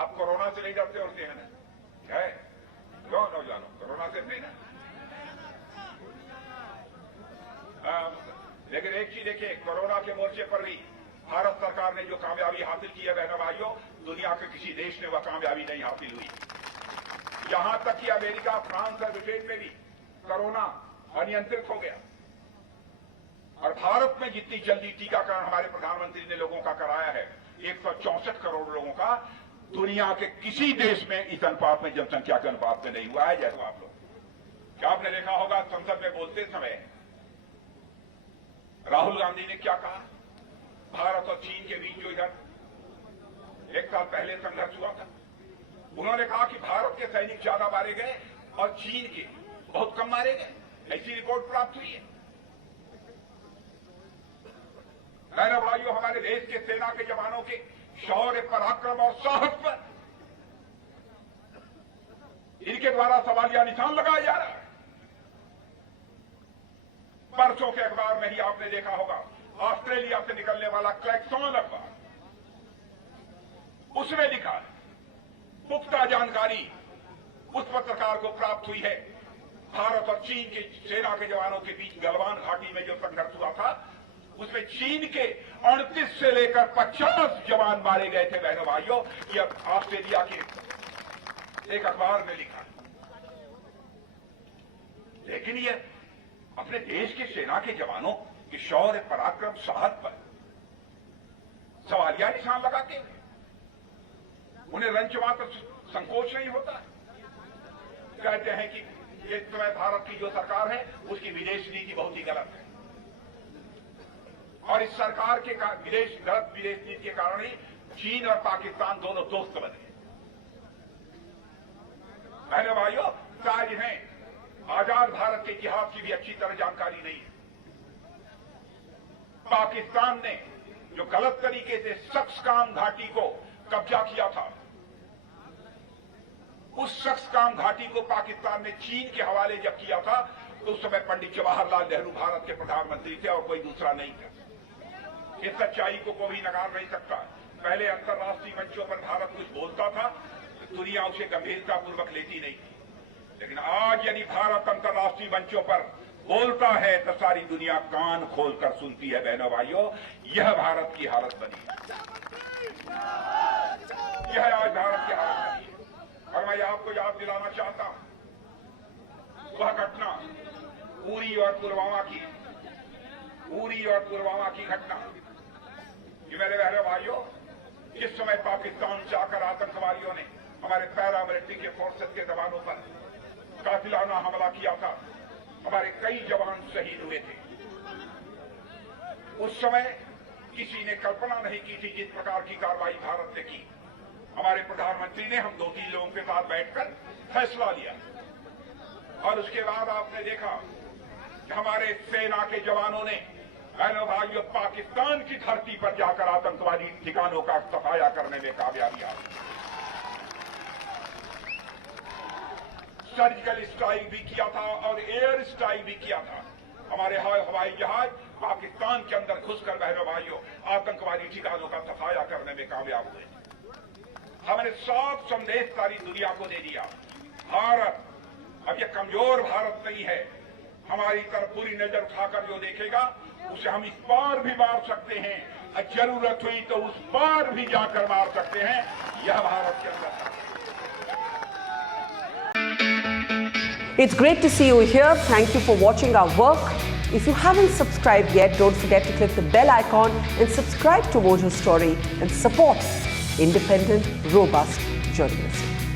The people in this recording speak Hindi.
आप कोरोना से नहीं डरते होते हैं ना? है क्यों नौजवानों, कोरोना से नहीं ना? लेकिन एक चीज देखिए, कोरोना के मोर्चे पर भी भारत सरकार ने जो कामयाबी हासिल की है बहनों भाइयों, दुनिया के किसी देश ने वह कामयाबी नहीं हासिल हुई। यहां तक कि अमेरिका, फ्रांस और ब्रिटेन में भी कोरोना अनियंत्रित हो गया। और भारत में जितनी जल्दी टीकाकरण हमारे प्रधानमंत्री ने लोगों का कराया है, 164 करोड़ लोगों का, दुनिया के किसी देश में इस अनुपात में, जनसंख्या के अनुपात में नहीं हुआ है। जैसा आप लोग क्या आपने देखा होगा, संसद में बोलते समय राहुल गांधी ने क्या कहा? भारत और चीन के बीच जो इधर 1 साल पहले संघर्ष हुआ था, उन्होंने कहा कि भारत के सैनिक ज्यादा मारे गए और चीन के बहुत कम मारे गए। ऐसी रिपोर्ट प्राप्त हुई है। बहनों भाइयों, हमारे देश के सेना के जवानों के शौर्य, पराक्रम और साहस पर इनके द्वारा सवालिया निशान लगाया जा रहा है। परसों के अखबार में ही आपने देखा होगा, ऑस्ट्रेलिया से निकलने वाला क्लैक्सॉन अखबार, उसने लिखा है, पुख्ता जानकारी उस पत्रकार को प्राप्त हुई है, भारत और चीन के सेना के जवानों के बीच गलवान घाटी में जो संघर्ष हुआ था, उसमें चीन के 38 से लेकर 50 जवान मारे गए थे। बहनों भाइयों, यह ऑस्ट्रेलिया के एक अखबार ने लिखा। लेकिन यह अपने देश के सेना के जवानों के शौर्य, पराक्रम, साहस पर सवालिया निशान लगाते हैं। उन्हें रंच मात्र संकोच नहीं होता। कहते हैं कि इस समय भारत की जो सरकार है उसकी विदेश नीति बहुत ही गलत है, और इस सरकार के गलत विदेश नीति के कारण ही चीन और पाकिस्तान दोनों दोस्त बने। बहनों भाइयों, शायद इन्हें आजाद भारत के इतिहास की भी अच्छी तरह जानकारी नहीं है। पाकिस्तान ने जो गलत तरीके से शख्सकाम घाटी को कब्जा किया था, उस शख्सकाम घाटी को पाकिस्तान ने चीन के हवाले जब किया था, तो उस समय पंडित जवाहरलाल नेहरू भारत के प्रधानमंत्री थे और कोई दूसरा नहीं था। इस सच्चाई को कोई नकार नहीं सकता। पहले अंतर्राष्ट्रीय मंचों पर भारत कुछ बोलता था, दुनिया उसे गंभीरतापूर्वक लेती नहीं थी। लेकिन आज यदि भारत अंतर्राष्ट्रीय मंचों पर बोलता है तो सारी दुनिया कान खोलकर सुनती है। बहनों भाइयों, यह भारत की हालत बनी है, यह आज भारत की हालत बनी है। और मैं आपको याद दिलाना चाहता हूं वह घटना उरी और पुलवामा की घटना, कि मेरे बहनों भाइयों, जिस समय पाकिस्तान से आकर आतंकवादियों ने हमारे पैरामिलिट्री के फोर्सेस के जवानों पर कातिलाना हमला किया था, हमारे कई जवान शहीद हुए थे। उस समय किसी ने कल्पना नहीं की थी जिस प्रकार की कार्रवाई भारत ने की। हमारे प्रधानमंत्री ने हम 2-3 लोगों के साथ बैठकर फैसला लिया, और उसके बाद आपने देखा कि hamaरे सेना के जवानों ने, बहनों भाइयों, पाकिस्तान की धरती पर जाकर आतंकवादी ठिकानों का सफाया करने में कामयाबी हासिल, सर्जिकल स्ट्राइक भी किया था और एयर स्ट्राइक भी किया था। हमारे हवाई जहाज पाकिस्तान के अंदर घुसकर, बहनों भाइयों, आतंकवादी ठिकानों का सफाया करने में कामयाब हुए। हमने साफ संदेश सारी दुनिया को दे दिया, भारत अब यह कमजोर भारत नहीं है। हमारी तरफ पूरी नजर उठाकर जो देखेगा उसे हम इस पार भी मार सकते हैं, और जरूरत हुई तो उस पार भी जाकर मार सकते हैं। यह भारत के अंदर है। It's great to see you here. Thank you for watching our work. If you haven't subscribed yet, don't forget to click the bell icon and subscribe to Mojo Story and support independent, robust journalism.